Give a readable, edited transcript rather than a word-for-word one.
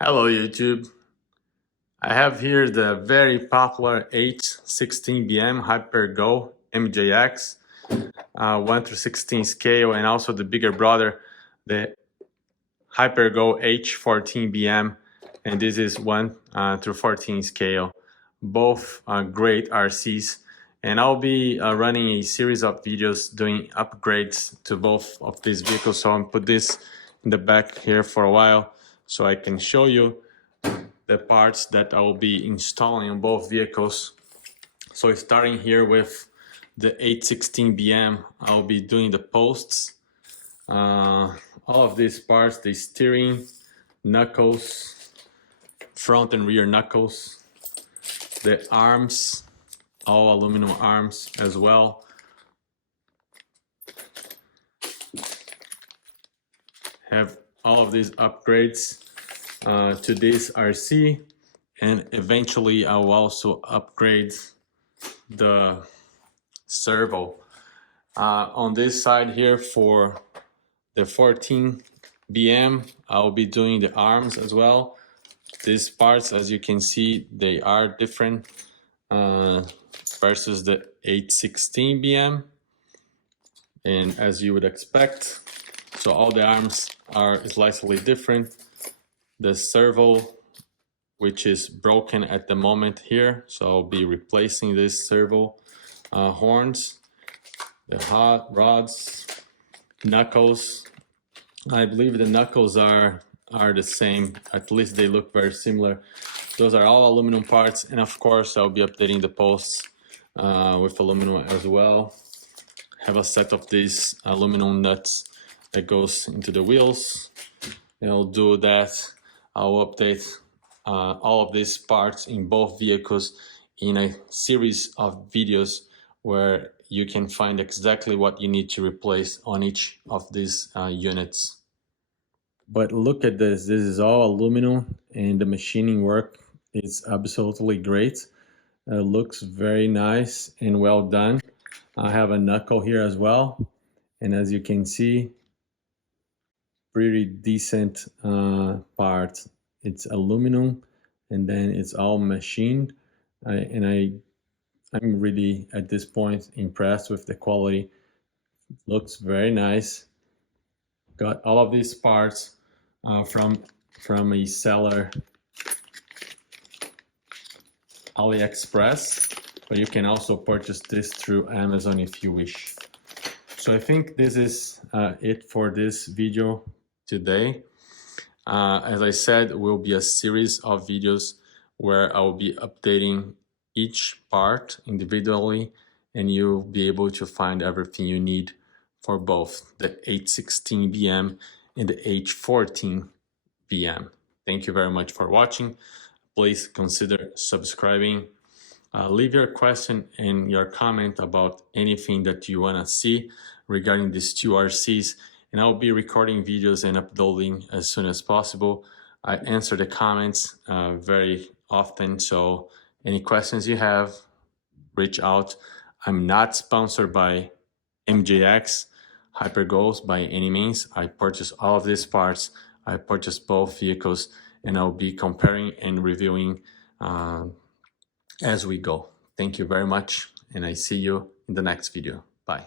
Hello YouTube. I have here the very popular H16BM HyperGo MJX 1 through 16 scale, and also the bigger brother, the HyperGo H14BM, and this is 1 through 14 scale. Both great RCs, and I'll be running a series of videos doing upgrades to both of these vehicles. So I'll put this in the back here for a while so I can show you the parts that I will be installing on both vehicles. So starting here with the 816BM, I'll be doing the posts. All of these parts, the steering, knuckles, front and rear knuckles, the arms, all aluminum arms as well. Have all of these upgrades to this RC, and eventually I will also upgrade the servo. On this side here for the 14BM, I'll be doing the arms as well. These parts, as you can see, they are different versus the 816BM, and as you would expect, so all the arms are slightly different. The servo, which is broken at the moment here, so I'll be replacing this servo horns, the hot rods, knuckles. I believe the knuckles are the same, at least they look very similar. Those are all aluminum parts, and of course I'll be updating the posts with aluminum as well. Have a set of these aluminum nuts that goes into the wheels, and I'll do that. I'll update all of these parts in both vehicles in a series of videos where you can find exactly what you need to replace on each of these units. But look at this is all aluminum, and the machining work is absolutely great. It looks very nice and well done. I have a knuckle here as well, and as you can see, pretty decent part. It's aluminum, and then it's all machined, I'm really at this point impressed with the quality. Looks very nice. Got all of these parts from a seller, AliExpress, but you can also purchase this through Amazon if you wish. So I think this is it for this video today. As I said, it will be a series of videos where I will be updating each part individually, and you'll be able to find everything you need for both the 816BM and the H14BM. Thank you very much for watching. Please consider subscribing. Leave your question and your comment about anything that you want to see regarding these two RCs, and I'll be recording videos and uploading as soon as possible. I answer the comments very often, so any questions you have, reach out. I'm not sponsored by MJX HyperGos by any means. I purchase all of these parts. I purchase both vehicles, and I'll be comparing and reviewing as we go. Thank you very much, and I see you in the next video. Bye.